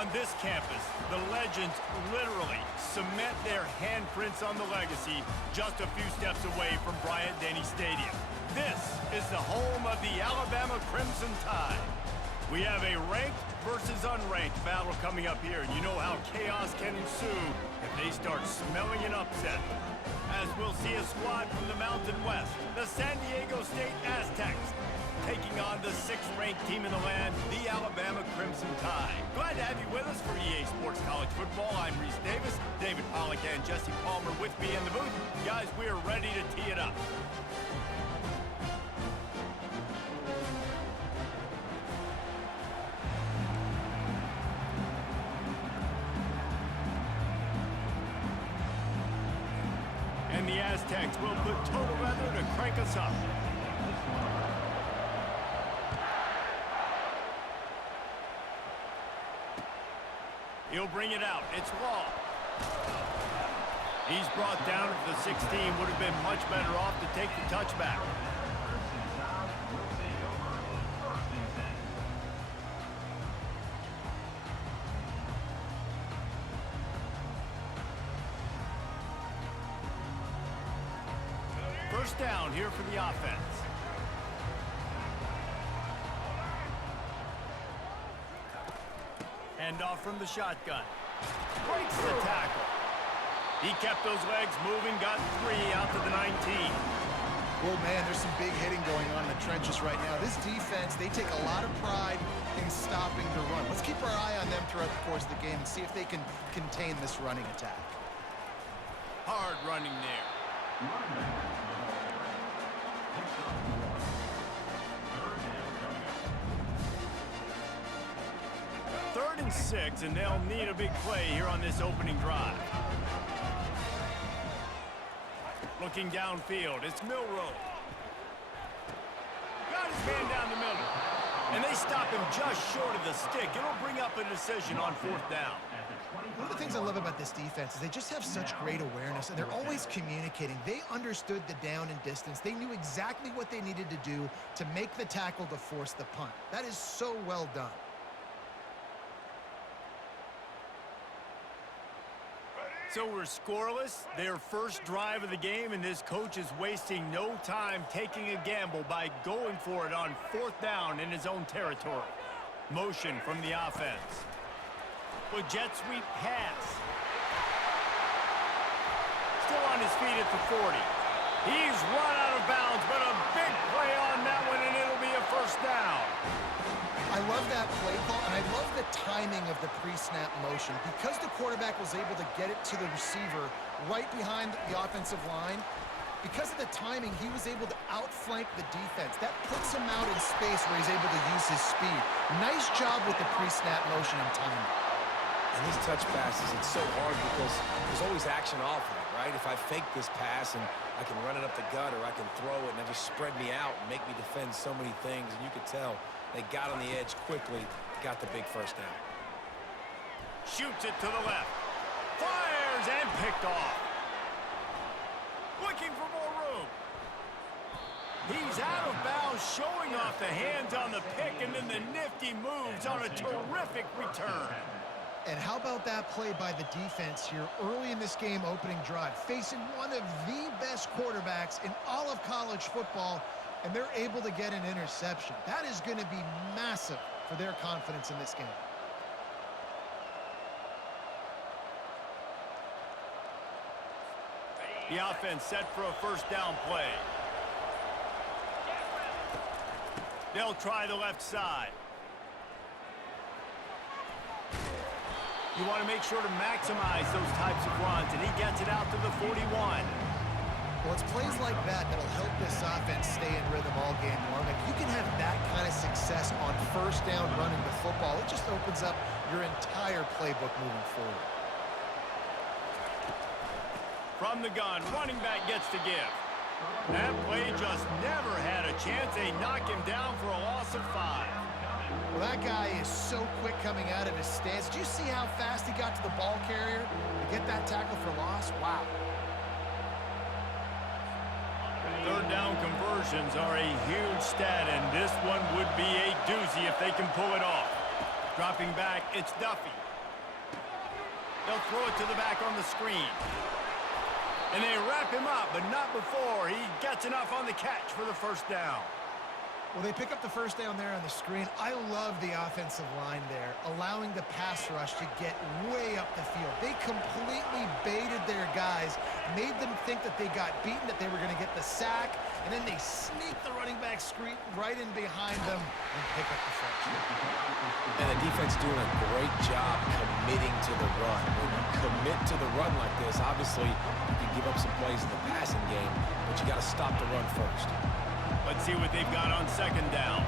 On this campus, the legends literally cement their handprints on the legacy just a few steps away from Bryant-Denny Stadium. This is the home of the Alabama Crimson Tide. We have a ranked versus unranked battle coming up here, and you know how chaos can ensue if they start smelling an upset. As we'll see a squad from the Mountain West, the San Diego State Aztecs, taking on the 6th-ranked team in the land, the Alabama Crimson Tide. Glad to have you with us for EA Sports College Football. I'm Reese Davis, David Pollack and Jesse Palmer with me in the booth. Guys, we are ready to tee it up. And the Aztecs will put total weather to crank us up. He'll bring it out. It's Law. He's brought down at the 16. Would have been much better off to take the touchback. First down here for the offense. Hand off from the shotgun. Breaks the tackle. He kept those legs moving, got 3 out to the 19. Well, man, there's some big hitting going on in the trenches right now. This defense, they take a lot of pride in stopping the run. Let's keep our eye on them throughout the course of the game and see if they can contain this running attack. Hard running there. 3rd and 6, and they'll need a big play here on this opening drive. Looking downfield, it's Milroe. Got his man down the middle. And they stop him just short of the stick. It'll bring up a decision on 4th down. One of the things I love about this defense is they just have such great awareness, and they're always communicating. They understood the down and distance. They knew exactly what they needed to do to make the tackle to force the punt. That is so well done. So we're scoreless, their first drive of the game, and this coach is wasting no time taking a gamble by going for it on 4th down in his own territory. Motion from the offense. With jet sweep pass. Still on his feet at the 40. He's run out of bounds, but a big play on that one, and it'll be a first down. I love that play call, and I love the timing of the pre-snap motion. Because the quarterback was able to get it to the receiver right behind the offensive line, because of the timing, he was able to outflank the defense. That puts him out in space where he's able to use his speed. Nice job with the pre-snap motion and timing. And these touch passes, it's so hard because there's always action off of it, right? If I fake this pass and I can run it up the gut, or I can throw it and it just spread me out and make me defend so many things, and you could tell they got on the edge quickly, got the big first down. Shoots it to the left. Fires and picked off. Looking for more room. He's out of bounds, showing off the hands on the pick, and then the nifty moves on a terrific return. And how about that play by the defense here early in this game opening drive, facing one of the best quarterbacks in all of college football, and they're able to get an interception. That is going to be massive for their confidence in this game. The offense set for a first down play. They'll try the left side. You want to make sure to maximize those types of runs, and he gets it out to the 41. Well, it's plays like that that'll help this offense stay in rhythm all game long. If you can have that kind of success on first down running the football, it just opens up your entire playbook moving forward. From the gun, running back gets to give. That play just never had a chance. They knock him down for a loss of 5. Well, that guy is so quick coming out of his stance. Did you see how fast he got to the ball carrier to get that tackle for loss? Wow. 3rd down conversions are a huge stat, and this one would be a doozy if they can pull it off. Dropping back, it's Duffy. They'll throw it to the back on the screen. And they wrap him up, but not before he gets enough on the catch for the first down. Well, they pick up the first down there on the screen. I love the offensive line there, allowing the pass rush to get way up the field. They completely baited their guys, made them think that they got beaten, that they were going to get the sack, and then they sneak the running back screen right in behind them and pick up the first. And the defense doing a great job committing to the run. When you commit to the run like this, obviously you can give up some plays in the passing game, but you got to stop the run first. Let's see what they've got on second down.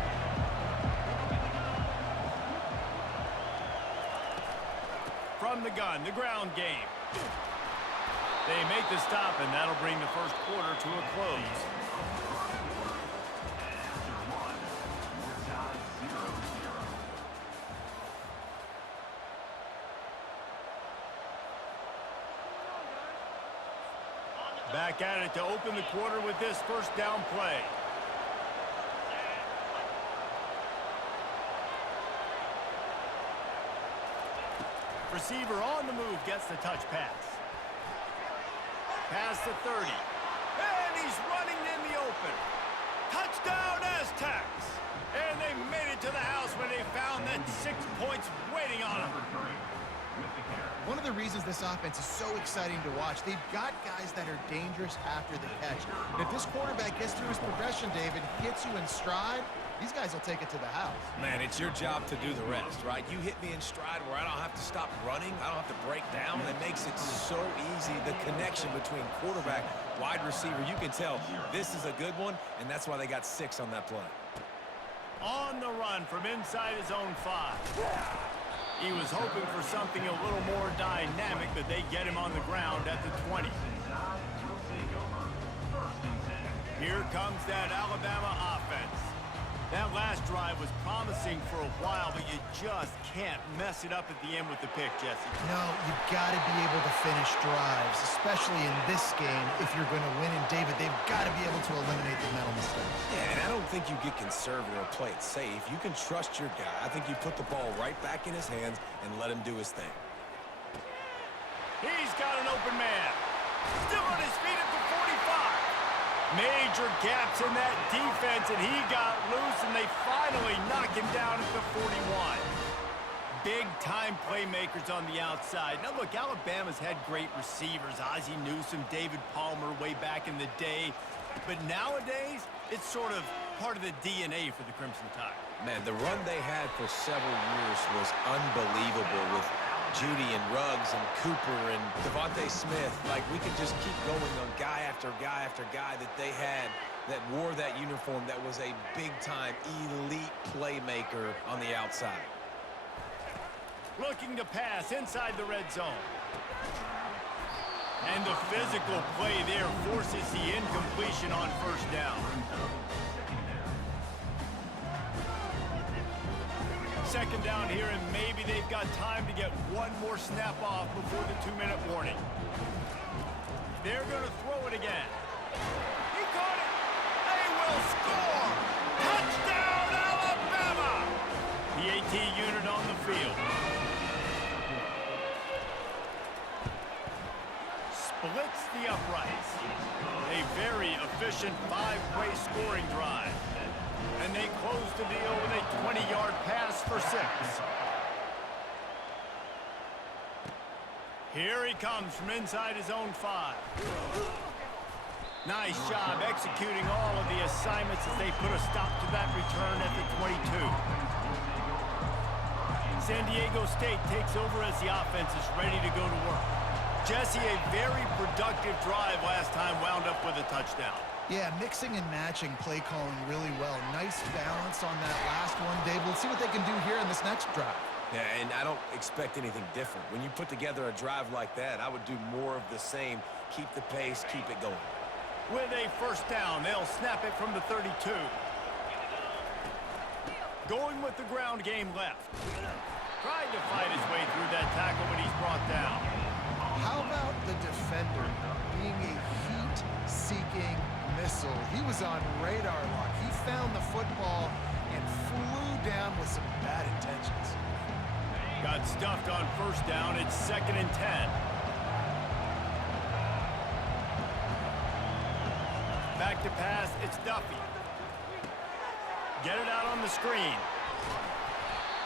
From the gun, the ground game. They make the stop, and that'll bring the first quarter to a close. Back at it to open the quarter with this first down play. Receiver on the move gets the touch pass. Pass to 30. And he's running in the open. Touchdown Aztecs! And they made it to the house when they found that 6 points waiting on them. One of the reasons this offense is so exciting to watch, they've got guys that are dangerous after the catch. And if this quarterback gets through his progression, David, hits you in stride, these guys will take it to the house. Man, it's your job to do the rest, right? You hit me in stride where I don't have to stop running. I don't have to break down. It makes it so easy. The connection between quarterback, wide receiver, you can tell this is a good one, and that's why they got 6 on that play. On the run from inside his own 5. He was hoping for something a little more dynamic, but they get him on the ground at the 20. Here comes that Alabama offense. That last drive was promising for a while, but you just can't mess it up at the end with the pick, Jesse. No, you've got to be able to finish drives, especially in this game if you're going to win. And, David, they've got to be able to eliminate the mental mistakes. Yeah, and I don't think you get conservative or play it safe. You can trust your guy. I think you put the ball right back in his hands and let him do his thing. He's got an open man. Still on his feet at the 45. Major gaps in that defense, and he got loose, and they finally knock him down at the 41. Big-time playmakers on the outside. Now, look, Alabama's had great receivers, Ozzie Newsome, David Palmer way back in the day. But nowadays, it's sort of part of the DNA for the Crimson Tide. Man, the run they had for several years was unbelievable with Judy and Ruggs and Cooper and Devontae Smith. Like, we could just keep going on guy after guy after guy that they had that wore that uniform that was a big-time elite playmaker on the outside. Looking to pass inside the red zone. And the physical play there forces the incompletion on first down. Second down here, and maybe they've got time to get one more snap off before the 2-minute warning. They're going to throw it again. He caught it. They will score. Touchdown, Alabama. The AT unit on the field. Splits the uprights. A very efficient 5-play scoring drive. And they close the deal with a 20-yard pass for 6. Here he comes from inside his own 5. Nice job executing all of the assignments as they put a stop to that return at the 22. San Diego State takes over as the offense is ready to go to work. Jesse, a very productive drive last time wound up with a touchdown. Yeah, mixing and matching play calling really well. Nice balance on that last one, Dave. We'll see what they can do here in this next drive. Yeah, and I don't expect anything different. When you put together a drive like that, I would do more of the same. Keep the pace, keep it going. With a first down, they'll snap it from the 32. Going with the ground game left. Tried to fight his way through that tackle, but he's brought down. How about the defender being a heat-seeking missile? He was on radar lock. He found the football and flew down with some bad intentions. Got stuffed on first down. It's 2nd and 10. Back to pass. It's Duffy. Get it out on the screen.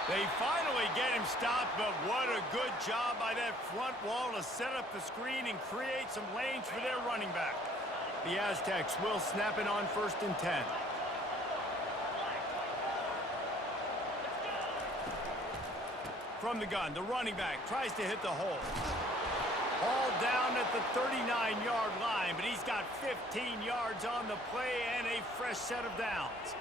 They finally get him stopped, but what a good job by that front wall to set up the screen and create some lanes for their running back. The Aztecs will snap it on 1st and 10. From the gun, the running back tries to hit the hole. All down at the 39-yard line, but he's got 15 yards on the play and a fresh set of downs.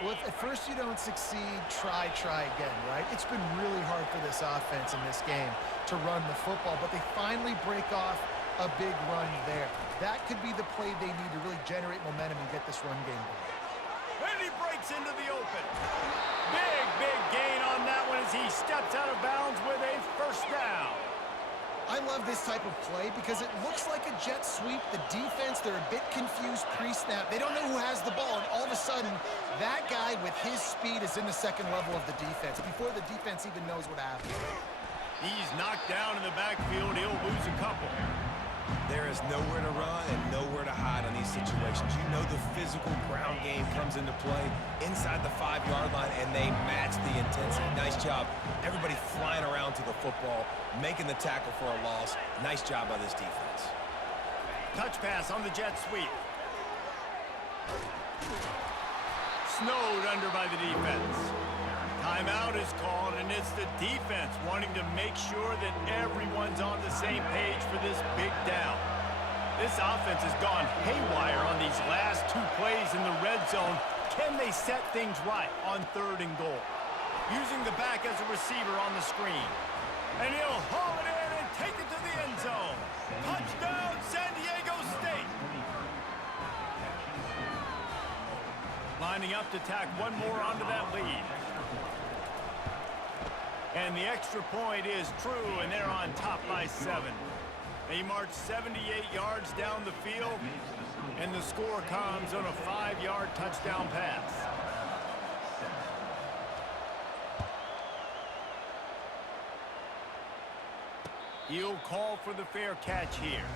Well, if at first you don't succeed, try again, right? It's been really hard for this offense in this game to run the football, but they finally break off a big run there. That could be the play they need to really generate momentum and get this run game going. And he breaks into the open. Big gain on that one as he steps out of bounds with a first down. I love this type of play because it looks like a jet sweep. The defense, they're a bit confused pre-snap. They don't know who has the ball, and all of a sudden, that guy with his speed is in the second level of the defense before the defense even knows what happened. He's knocked down in the backfield. He'll lose a couple. There is nowhere to run and nowhere to hide on these situations. You know the physical ground game comes into play inside the 5-yard line, and they match the intensity. Nice job. Everybody flying around to the football, making the tackle for a loss. Nice job by this defense. Touch pass on the jet sweep. Snowed under by the defense. Timeout is called, and it's the defense wanting to make sure that everyone's on the same page for this big down. This offense has gone haywire on these last 2 plays in the red zone. Can they set things right on 3rd and goal? Using the back as a receiver on the screen. And he'll haul it in and take it to the end zone. Touchdown, San Diego State. Lining up to tack one more onto that lead. And the extra point is true, and they're on top by 7. They march 78 yards down the field, and the score comes on a 5-yard touchdown pass. He'll call for the fair catch here.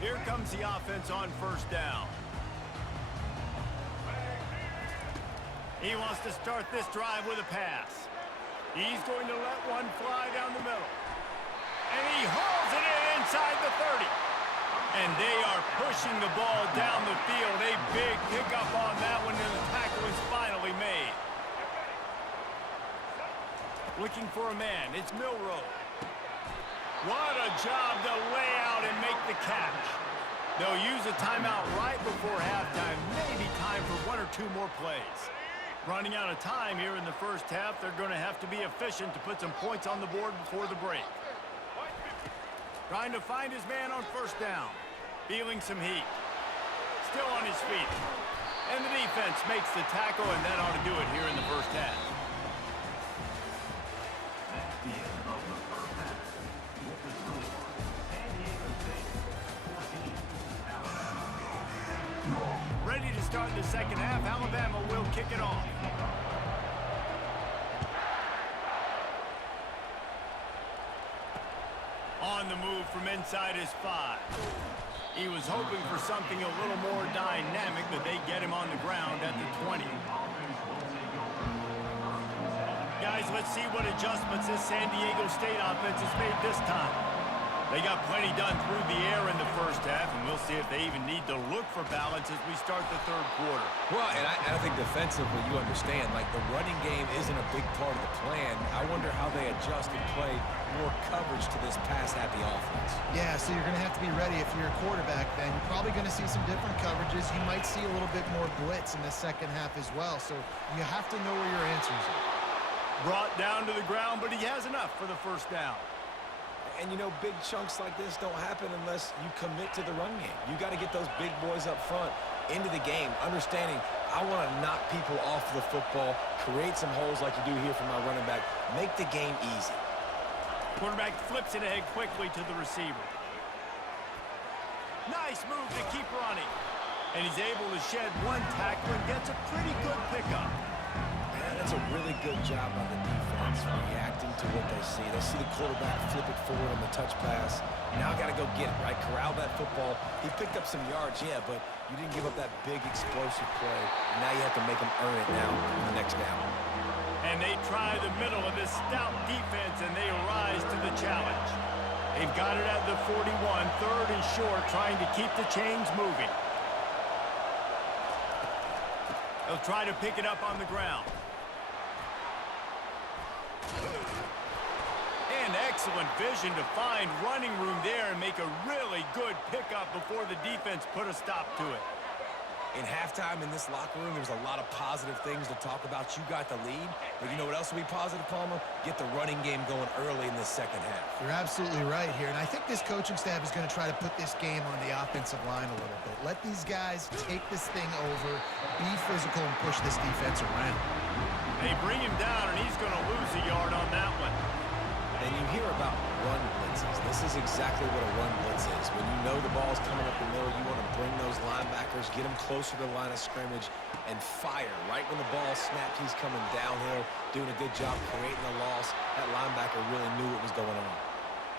Here comes the offense on first down. He wants to start this drive with a pass. He's going to let one fly down the middle. And he hauls it in inside the 30. And they are pushing the ball down the field. A big pickup on that one, and the tackle is finally made. Looking for a man. It's Milroe. What a job to lay out and make the catch. They'll use a timeout right before halftime. Maybe time for 1 or 2 more plays. Running out of time here in the first half, they're going to have to be efficient to put some points on the board before the break. Trying to find his man on first down. Feeling some heat. Still on his feet. And the defense makes the tackle, and that ought to do it here in the first half. Ready to start the second half. Alabama will kick it off. On the move from inside his 5. He was hoping for something a little more dynamic, but they get him on the ground at the 20. Guys, let's see what adjustments this San Diego State offense has made this time. They got plenty done through the air in the first half, and we'll see if they even need to look for balance as we start the 3rd quarter. Well, and I think defensively, you understand, like the running game isn't a big part of the plan. I wonder how they adjust and play more coverage to this pass-happy offense. Yeah, so you're going to have to be ready if you're a quarterback then. You're probably going to see some different coverages. You might see a little bit more blitz in the second half as well, so you have to know where your answers are. Brought down to the ground, but he has enough for the first down. And, you know, big chunks like this don't happen unless you commit to the run game. You got to get those big boys up front into the game, understanding I want to knock people off the football, create some holes like you do here for my running back, make the game easy. Quarterback flips it ahead quickly to the receiver. Nice move to keep running. And he's able to shed one tackle and gets a pretty good pickup. Man, that's a really good job on the defense, reacting to what they see. They see the quarterback flip it forward on the touch pass. Now got to go get it, right? Corral that football. He picked up some yards, yeah, but you didn't give up that big explosive play. Now you have to make them earn it now in the next down. And they try the middle of this stout defense, and they rise to the challenge. They've got it at the 41, third and short, trying to keep the chains moving. They'll try to pick it up on the ground. And excellent vision to find running room there and make a really good pickup before the defense put a stop to it. In halftime in this locker room, there was a lot of positive things to talk about. You got the lead, but you know what else will be positive, Palmer? Get the running game going early in the second half. You're absolutely right here, and I think this coaching staff is going to try to put this game on the offensive line a little bit. Let these guys take this thing over, be physical, and push this defense around. They bring him down, and he's going to lose a yard on that one. And you hear about run blitzes. This is exactly what a run blitz is. When you know the ball's coming up the middle, you want to bring those linebackers, get them closer to the line of scrimmage, and fire. Right when the ball snapped, he's coming downhill, doing a good job creating a loss. That linebacker really knew what was going on.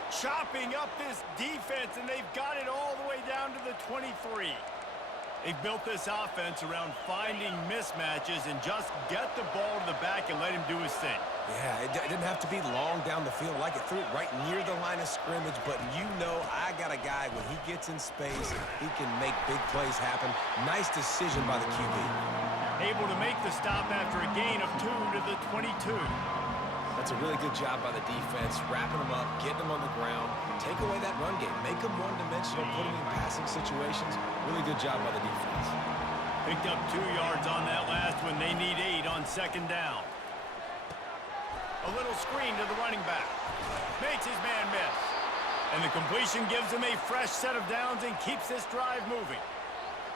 Chopping up this defense, and they've got it all the way down to the 23. They've built this offense around finding mismatches and just get the ball to the back and let him do his thing. Yeah, it didn't have to be long down the field. Like it threw it right near the line of scrimmage, but you know I got a guy, when he gets in space, he can make big plays happen. Nice decision by the QB. Able to make the stop after a gain of 2 to the 22. That's a really good job by the defense, wrapping them up, getting them on the ground, take away that run game, make them one-dimensional, put them in passing situations. Really good job by the defense. Picked up 2 yards on that last one. They need 8 on second down. A little screen to the running back. Makes his man miss. And the completion gives him a fresh set of downs and keeps this drive moving.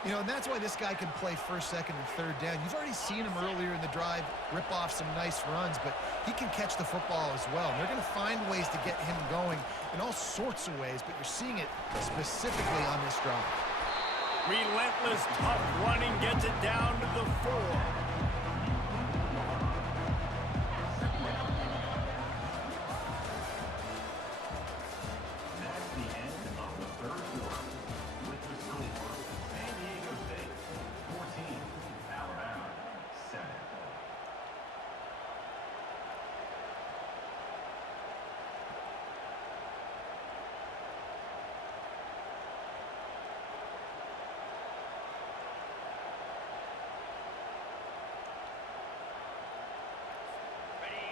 You know, and that's why this guy can play first, second, and third down. You've already seen him earlier in the drive rip off some nice runs, but he can catch the football as well. And they're going to find ways to get him going in all sorts of ways, but you're seeing it specifically on this drive. Relentless, tough running gets it down to the 4.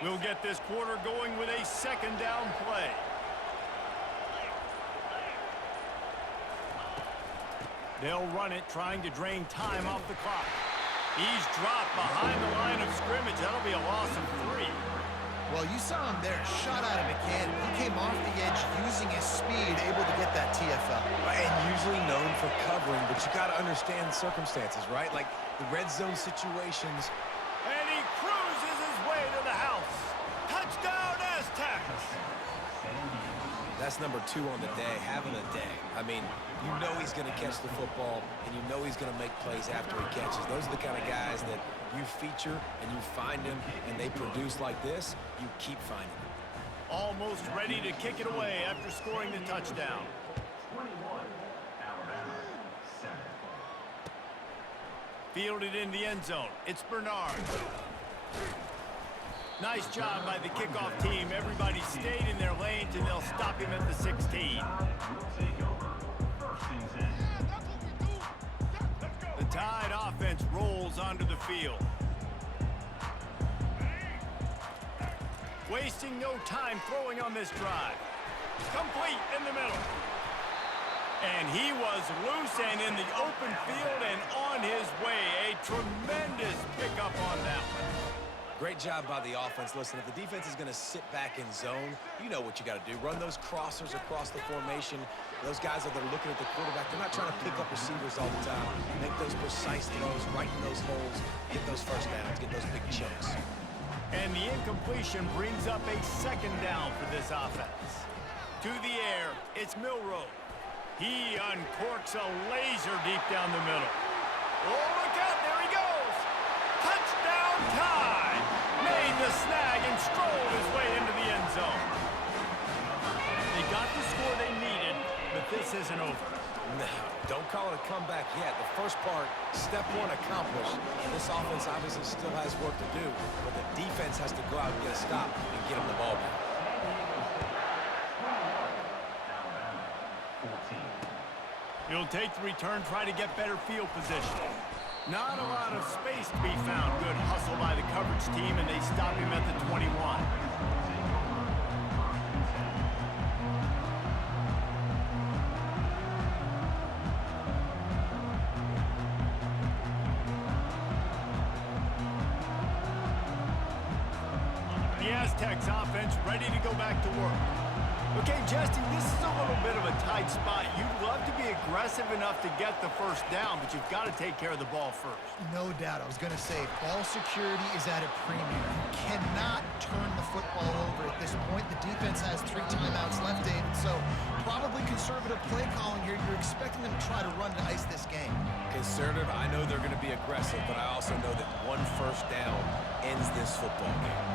We'll get this quarter going with a second down play. They'll run it, trying to drain time off the clock. He's dropped behind the line of scrimmage. That'll be a loss of 3. Well, you saw him there, shot out of McCann. He came off the edge using his speed, able to get that TFL. And usually known for covering, but you got to understand the circumstances, right? Like the red zone situations. And he cruises his way to the house. Touchdown, Aztecs! That's number 2 on the day, having a day. I mean, you know he's going to catch the football, and you know he's going to make plays after he catches. Those are the kind of guys that you feature and you find them, and they produce like this, you keep finding them. Almost ready to kick it away after scoring the touchdown. 21, Alabama, 7. Fielded in the end zone. It's Bernard. Nice job by the kickoff team. Everybody stayed in their lanes, and they'll stop him at the 16. Will take over. First and 10. The Tide offense rolls onto the field. Wasting no time throwing on this drive. Complete in the middle. And he was loose and in the open field and on his way. A tremendous pickup on that one. Great job by the offense. Listen, if the defense is going to sit back in zone, you know what you got to do. Run those crossers across the formation. Those guys that are looking at the quarterback, they're not trying to pick up receivers all the time. Make those precise throws, right in those holes, get those first downs, get those big chunks. And the incompletion brings up a second down for this offense. To the air, it's Milroe. He uncorks a laser deep down the middle. Oh, look out, there he goes. Touchdown time. Made the snag and strolled his way into the end zone. They got the score they needed, but this isn't over. No, don't call it a comeback yet. The first part, step one accomplished. This offense obviously still has work to do, but the defense has to go out and get a stop and get him the ball back. Alabama, 14. He'll take the return, try to get better field position. Not a lot of space to be found. Good hustle by the coverage team, and they stop him at the 21. The Aztecs offense ready to go back to work. Okay, Justin, this is a little bit of a tight spot. You'd love to be aggressive enough to get the first down, but you've got to take care of the ball first. No doubt. I was going to say, ball security is at a premium. You cannot turn the football over at this point. The defense has 3 timeouts left, David, so probably conservative play calling here. You're expecting them to try to run to ice this game. Conservative, I know they're going to be aggressive, but I also know that one first down ends this football game.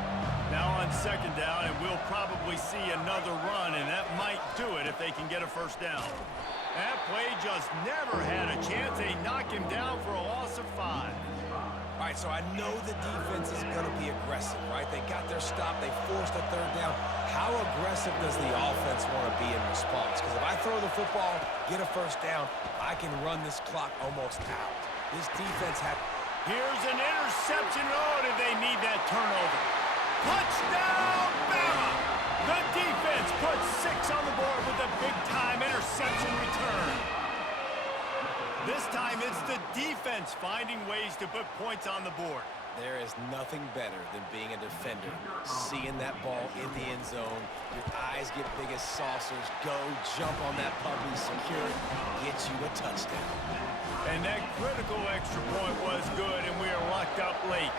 Now on second down, and we'll probably see another run, and that might do it if they can get a first down. That play just never had a chance. They knock him down for a loss of 5. All right, so I know the defense is going to be aggressive, right? They got their stop. They forced a third down. How aggressive does the offense want to be in response? Because if I throw the football, get a first down, I can run this clock almost out. This defense had... Here's an interception. Oh, did they need that turnover? Touchdown, Bama! The defense puts 6 on the board with a big-time interception return. This time, it's the defense finding ways to put points on the board. There is nothing better than being a defender, seeing that ball in the end zone, your eyes get big as saucers, go, jump on that puppy, secure it, get you a touchdown. And that critical extra point was good, and we are locked up late.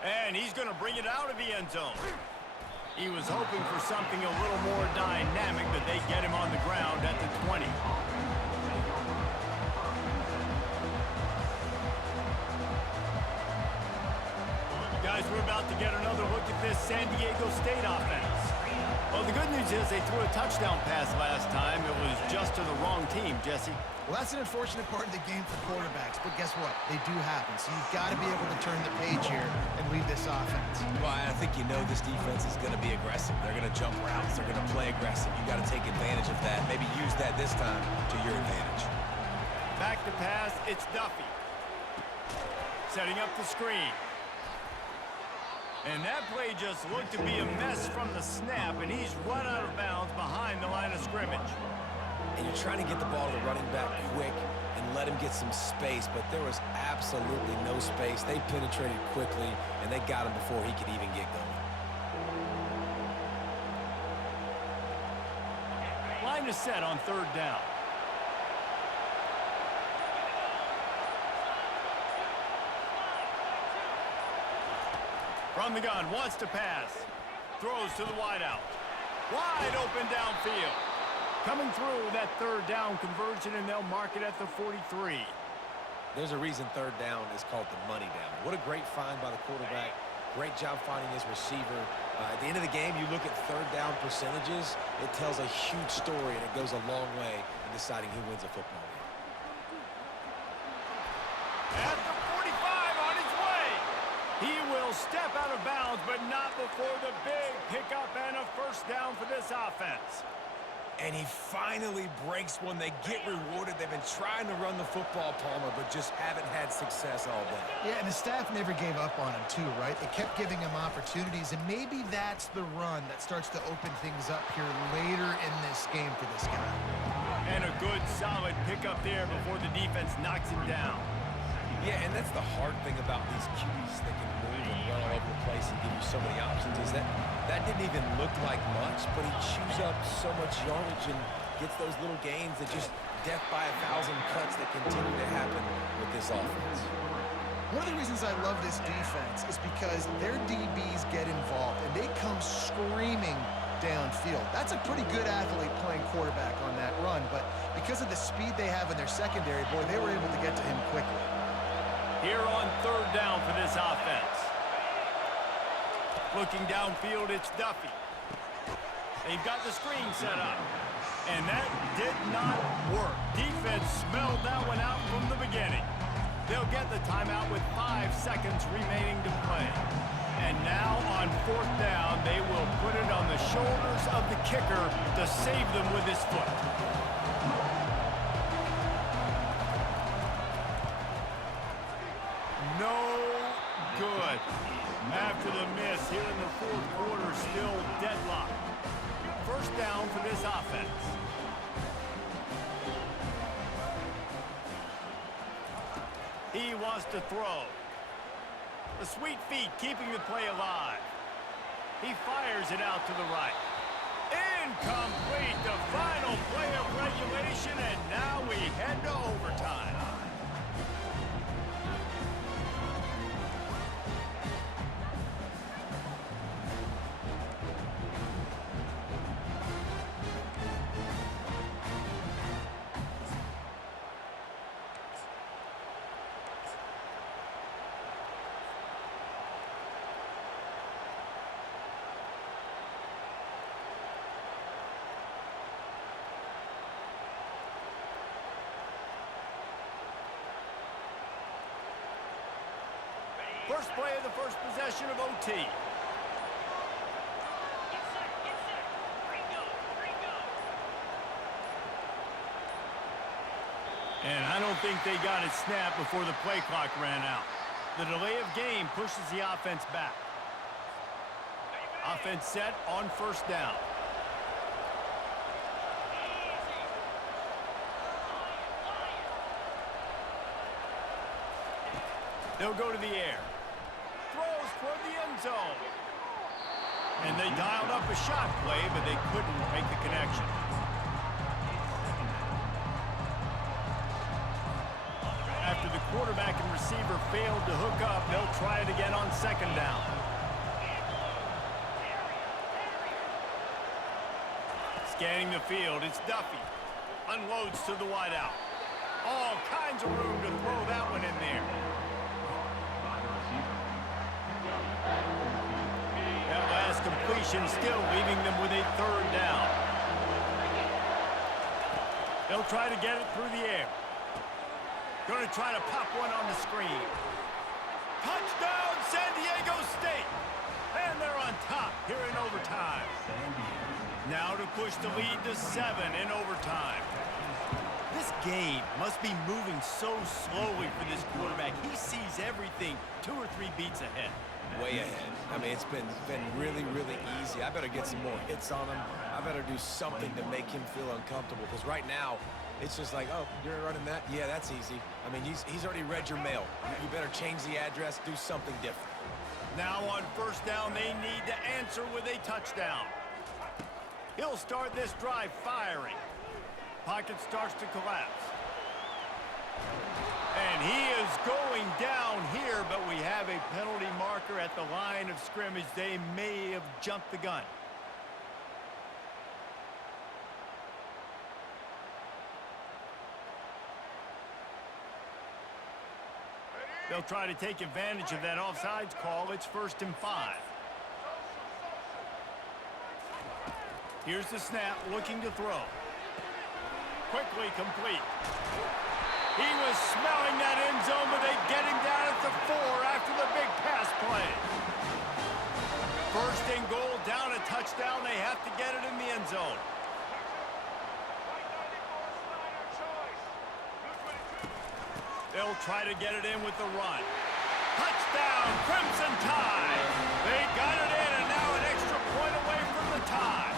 And he's going to bring it out of the end zone. He was hoping for something a little more dynamic, but they get him on the ground at the 20. Guys, we're about to get another look at this San Diego State offense. Well, the good news is they threw a touchdown pass last time. It was just to the wrong team, Jesse. Well, that's an unfortunate part of the game for quarterbacks, but guess what? They do happen, so you've got to be able to turn the page here and lead this offense. Well, I think you know this defense is going to be aggressive. They're going to jump routes. They're going to play aggressive. You got to take advantage of that. Maybe use that this time to your advantage. Back to pass, it's Duffy. Setting up the screen. And that play just looked to be a mess from the snap, and he's run out of bounds behind the line of scrimmage. And you're trying to get the ball to the running back quick and let him get some space, but there was absolutely no space. They penetrated quickly, and they got him before he could even get going. Line is set on third down. From the gun, wants to pass. Throws to the wideout. Wide open downfield. Coming through that third down conversion, and they'll mark it at the 43. There's a reason third down is called the money down. What a great find by the quarterback. Great job finding his receiver. At the end of the game, you look at third down percentages. It tells a huge story, and it goes a long way in deciding who wins a football game. At the 45 on his way. He will step out of bounds, but not before the big pickup and a first down for this offense. And he finally breaks one. They get rewarded. They've been trying to run the football, Palmer, but just haven't had success all day. Yeah, and the staff never gave up on him, too, right? They kept giving him opportunities, and maybe that's the run that starts to open things up here later in this game for this guy. And a good, solid pickup there before the defense knocks him down. Yeah, and that's the hard thing about these QBs that can move and run all over the place and give you so many options is that didn't even look like much, but he chews up so much yardage and gets those little gains that just death by 1,000 cuts that continue to happen with this offense. One of the reasons I love this defense is because their DBs get involved, and they come screaming downfield. That's a pretty good athlete playing quarterback on that because of the speed they have in their secondary, boy, they were able to get to him quickly. Here on third down for this offense. Looking downfield, it's Duffy. They've got the screen set up. And that did not work. Defense smelled that one out from the beginning. They'll get the timeout with 5 seconds remaining to play. And now on fourth down, they will put it on the shoulders of the kicker to save them with his foot. No good. After the miss here in the fourth quarter, still deadlocked. First down for this offense. He wants to throw. The sweet feet keeping the play alive. He fires it out to the right. Incomplete, the final play of regulation, and now we head to overtime. First play of the first possession of OT. And I don't think they got it snapped before the play clock ran out. The delay of game pushes the offense back. Offense set on first down. They'll go to the air. Throws toward the end zone. And they dialed up a shot play, but they couldn't make the connection. After the quarterback and receiver failed to hook up, they'll try it again on second down. Scanning the field, it's Duffy. Unloads to the wideout. All kinds of room to throw that one in there. That last completion still leaving them with a third down. They'll try to get it through the air. Going to try to pop one on the screen. Touchdown, San Diego State! And they're on top here in overtime. Now to push the lead to 7 in overtime. This game must be moving so slowly for this quarterback. He sees everything 2 or 3 beats ahead. Way ahead. I mean, it's been really, really easy. I better get some more hits on him. I better do something to make him feel uncomfortable, because right now, it's just like, oh, you're running that? Yeah, that's easy. I mean, he's already read your mail. You better change the address, do something different. Now on first down, they need to answer with a touchdown. He'll start this drive firing. Pocket starts to collapse. And he is going down here, but we have a penalty marker at the line of scrimmage. They may have jumped the gun. They'll try to take advantage of that offsides call. It's 1st and 5. Here's the snap, looking to throw. Quickly complete. He was smelling that end zone, but they get him down at the 4 after the big pass play. 1st and goal, down a touchdown. They have to get it in the end zone. They'll try to get it in with the run. Touchdown, Crimson Tide. They got it in, and now an extra point away from the tie.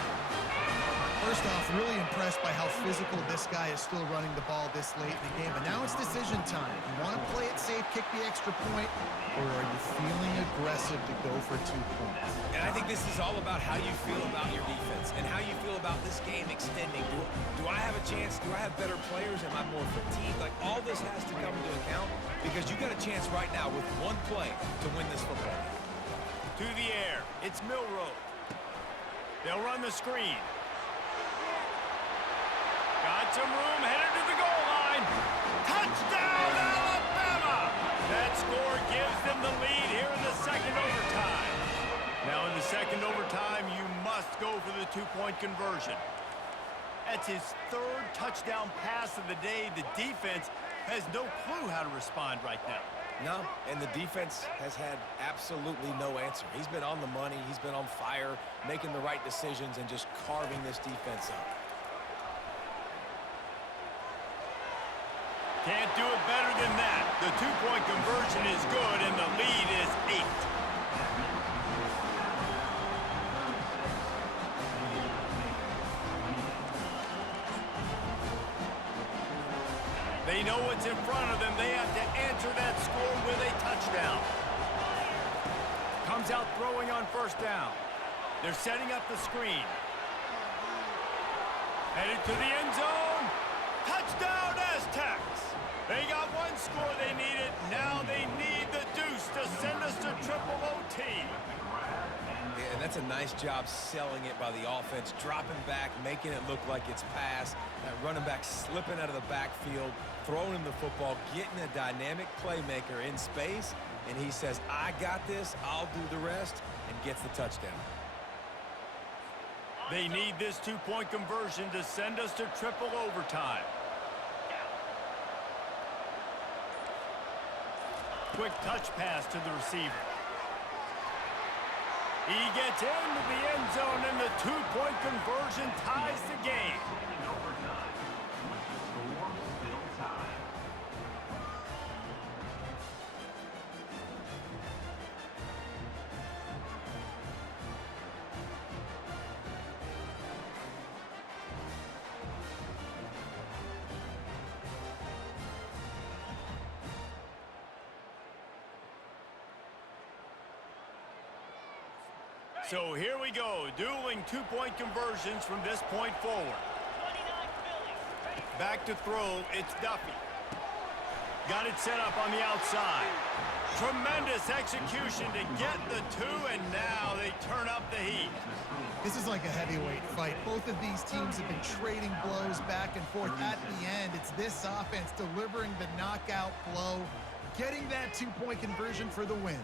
First off, really impressed by how physical this guy is still running the ball this late in the game. But now it's decision time. You want to play it safe, kick the extra point, or are you feeling aggressive to go for 2 points? And I think this is all about how you feel about your defense and how you feel about this game extending. Do I have a chance? Do I have better players? Am I more fatigued? Like, all this has to come into account, because you got a chance right now with one play to win this football game. To the air, it's Milroe. They'll run the screen. Got some room, headed score gives them the lead here in the second overtime. Now in the second overtime, you must go for the two-point conversion. That's his third touchdown pass of the day. The defense has no clue how to respond right now. No, and the defense has had absolutely no answer. He's been on the money. He's been on fire, making the right decisions and just carving this defense up. Can't do it better than that. The two-point conversion is good, and the lead is 8. They know what's in front of them. They have to answer that score with a touchdown. Comes out throwing on first down. They're setting up the screen. Headed to the end zone. Touchdown, Aztecs! They got one score they needed. Now they need the deuce to send us to triple OT. Yeah, and that's a nice job selling it by the offense, dropping back, making it look like it's pass. That running back slipping out of the backfield, throwing him the football, getting a dynamic playmaker in space, and he says, I got this, I'll do the rest, and gets the touchdown. They need this two-point conversion to send us to triple overtime. Quick touch pass to the receiver. He gets into the end zone, and the two-point conversion ties the game. So here we go, dueling two-point conversions from this point forward. Back to throw, it's Duffy. Got it set up on the outside. Tremendous execution to get the two, and now they turn up the heat. This is like a heavyweight fight. Both of these teams have been trading blows back and forth. At the end, it's this offense delivering the knockout blow, getting that two-point conversion for the win.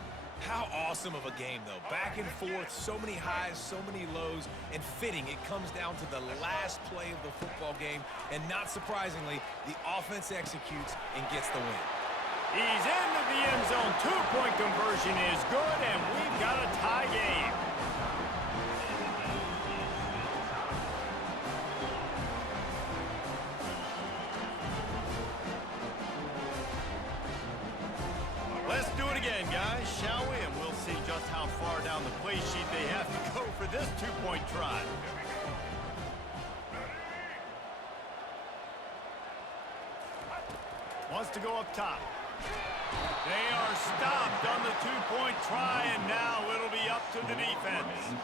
How awesome of a game, though. Back and forth, so many highs, so many lows, and fitting. It comes down to the last play of the football game, and not surprisingly, the offense executes and gets the win. He's into the end zone. Two-point conversion is good, and we've got a tie game. Let's do it again, guys, shall we? And we'll see just how far down the play sheet they have to go for this two-point try. Wants to go up top. They are stopped on the two-point try, and now it'll be up to the defense.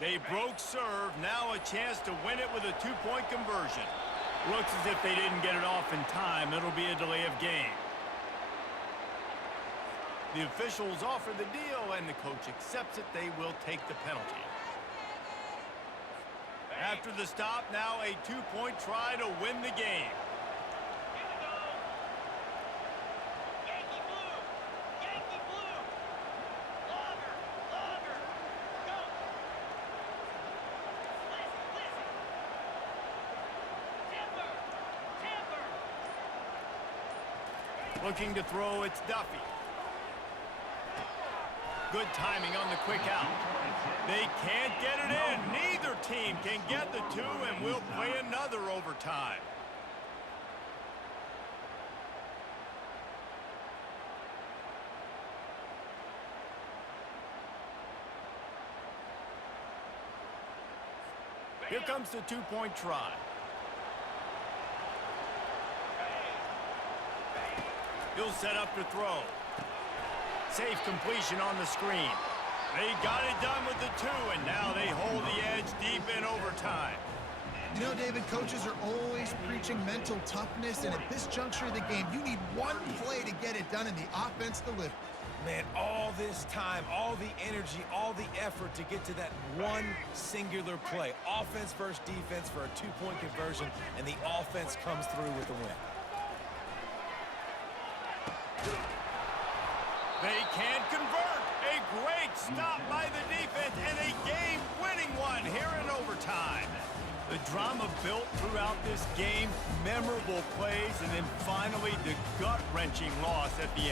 They broke serve, now a chance to win it with a two-point conversion. Looks as if they didn't get it off in time. It'll be a delay of game. The officials offer the deal, and the coach accepts it. They will take the penalty. After the stop, now a two-point try to win the game. Looking to throw, it's Duffy. Good timing on the quick out. They can't get it in. Neither team can get the two, and we'll play another overtime. Here comes the two-point try. He'll set up to throw. Safe completion on the screen. They got it done with the 2, and now they hold the edge deep in overtime. You know, David, coaches are always preaching mental toughness, and at this juncture of the game, you need one play to get it done, and the offense delivers. Man, all this time, all the energy, all the effort to get to that one singular play. Offense versus defense for a 2-point conversion, and the offense comes through with the win. They can convert. A great stop by the defense and a game-winning one here in overtime. The drama built throughout this game, memorable plays, and then finally the gut-wrenching loss at the end.